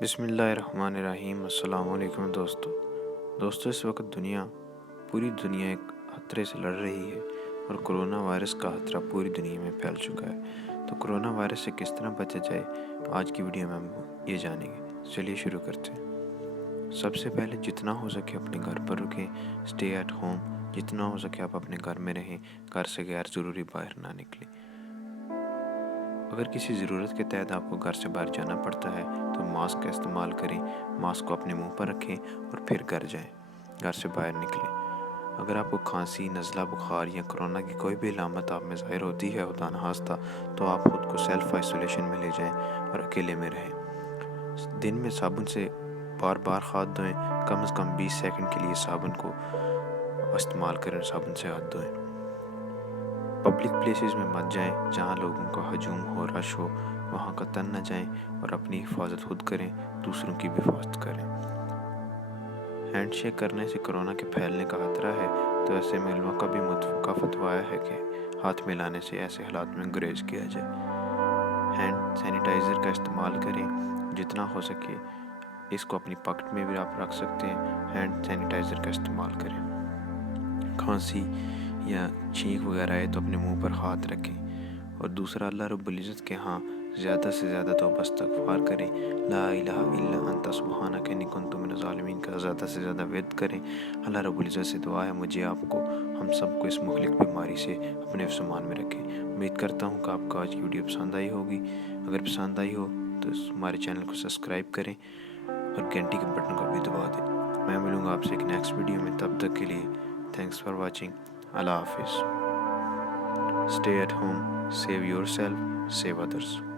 بسم اللہ الرحمن الرحیم۔ السلام علیکم دوستو، اس وقت پوری دنیا ایک خطرے سے لڑ رہی ہے اور کرونا وائرس کا خطرہ پوری دنیا میں پھیل چکا ہے۔ تو کرونا وائرس سے کس طرح بچا جائے، آج کی ویڈیو میں ہم یہ جانیں گے۔ چلیے شروع کرتے ہیں۔ سب سے پہلے جتنا ہو سکے اپنے گھر پر رکیں، اسٹے ایٹ ہوم۔ جتنا ہو سکے آپ اپنے گھر میں رہیں، گھر سے غیر ضروری باہر نہ نکلیں۔ اگر کسی ضرورت کے تحت آپ کو گھر سے باہر جانا پڑتا ہے تو ماسک کا استعمال کریں، ماسک کو اپنے منہ پر رکھیں اور پھر گھر جائیں، گھر سے باہر نکلیں۔ اگر آپ کو کھانسی، نزلہ، بخار یا کورونا کی کوئی بھی علامت آپ میں ظاہر ہوتی ہے خدا نخواستہ، تو آپ خود کو سیلف آئسولیشن میں لے جائیں اور اکیلے میں رہیں۔ دن میں صابن سے بار بار ہاتھ دھوئیں، کم از کم 20 سیکنڈ کے لیے صابن کو استعمال کریں، صابن سے ہاتھ دھوئیں۔ پبلک پلیسز میں مت جائیں جہاں لوگوں کا ہجوم ہو، رش ہو، وہاں قطعاً نہ جائیں اور اپنی حفاظت خود کریں، دوسروں کی بھی حفاظت کریں۔ ہینڈ شیک کرنے سے کرونا کے پھیلنے کا خطرہ ہے، تو ایسے میں علماء کا بھی متفقہ فتویٰ ہے کہ ہاتھ ملانے سے ایسے حالات میں گریز کیا جائے۔ ہینڈ سینیٹائزر کا استعمال کریں جتنا ہو سکے، اس کو اپنی پاکٹ میں بھی آپ رکھ سکتے ہیں۔ ہینڈ سینیٹائزر کا استعمال کریں۔ کھانسی یا چھینک وغیرہ ہے تو اپنے منہ پر ہاتھ رکھیں، اور دوسرا اللہ رب العزت کے ہاں زیادہ سے زیادہ توبہ استغفار کریں۔ لا الہ الا انت سبحانک انی کنت من الظالمین کا زیادہ سے زیادہ ورد کریں۔ اللہ رب العزت سے دعا ہے مجھے، آپ کو، ہم سب کو اس مہلک بیماری سے اپنے حفظ و امان میں رکھیں۔ امید کرتا ہوں کہ آپ کو آج کی ویڈیو پسند آئی ہوگی۔ اگر پسند آئی ہو تو ہمارے چینل کو سبسکرائب کریں اور گھنٹی کے بٹن کو بھی دبا دیں۔ میں ملوں گا آپ سے ایک نیکسٹ ویڈیو میں، تب تک کے لیے تھینکس فار واچنگ۔ اللہ حافظ۔ Stay at home, save yourself, save others.